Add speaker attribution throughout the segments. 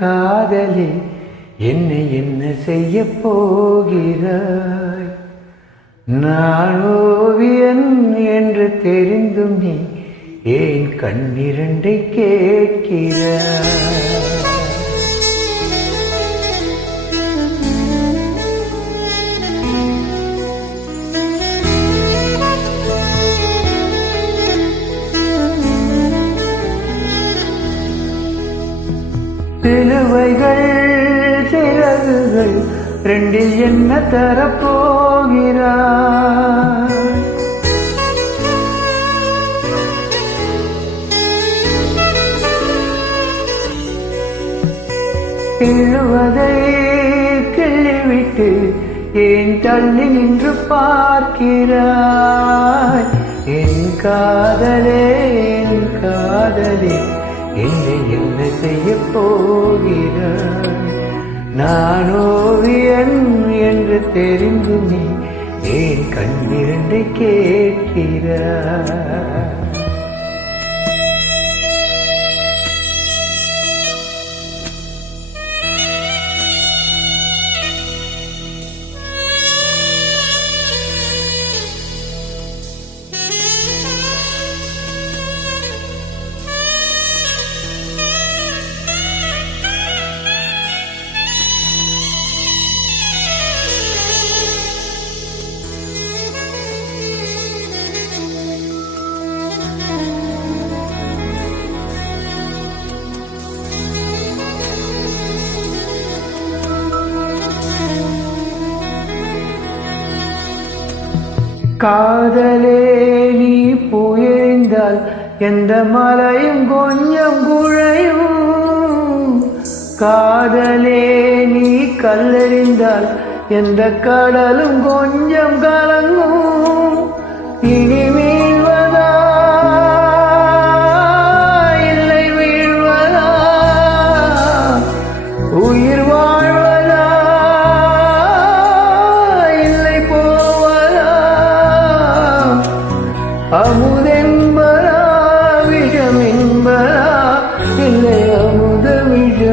Speaker 1: காதலே என்னை என்ன செய்ய போகிறாய்? நான் ஓவியன் என்று தெரிந்தும் நீ ஏன் கண்ணிரண்டை கேட்கிறாய்? நிலுவைகள் சிறகுகள் ரெண்டில் என்ன தரப்போகிறார்? கிள்ளுவதை கிள்ளிவிட்டு ஏன் தள்ளி நின்று பார்க்கிறாய்? என் காதலே என் காதலே. என்னை என்ன செய்ய போகிறாய் நான் ஓவியன் என்று தெரிந்து நீ ஏன் கண்ணிரண்டை கேட்கிறாய்? காதலே நீ போயிருந்தால் எந்த மலையும் கொஞ்சம் குழையும். காதலே நீ கல்லெறிந்தால் எந்த கடலும் கொஞ்சம் கலங்கும். இனி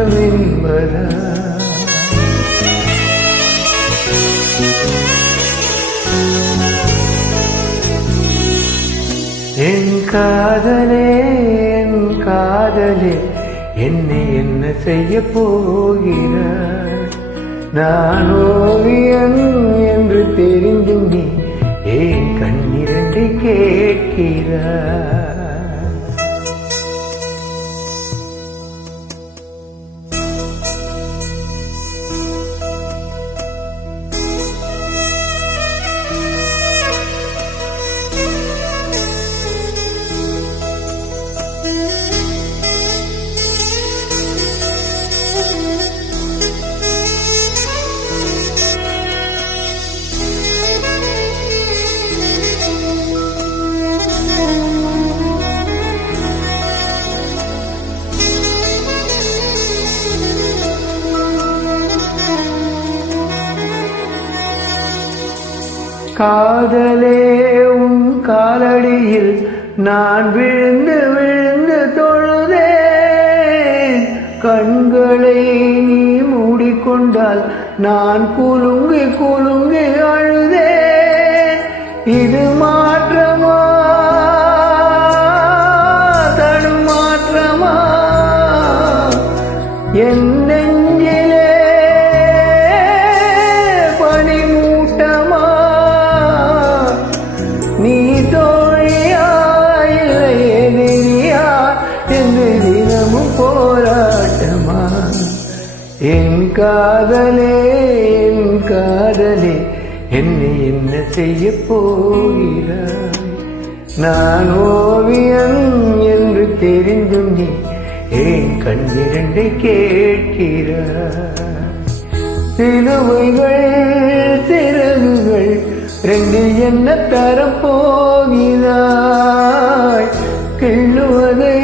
Speaker 1: விஷம் என்பதா என் காதலே என் காதலே என்னை என்ன செய்ய போகிறாய் நான் ஓவியன் காதலே உன் காலடியில் நான் விழுந்து விழுந்து தொழுதேன். கண்களை நீ மூடிக்கொண்டால் நான் குலுங்கி குலுங்கி அழுதேன். இது மாற்ற என் காதலே என் காதலே என்னை என்ன செய்ய போகிறாய்? நான் ஓவியம் என்று தெரிந்தும் நீ ஏன் கண்ணிரண்டை கேட்கிறாய். சிலுவைகள் சிறகுகள் ரெண்டில் என்ன தரப்போகிறாய் கிள்ளுவதை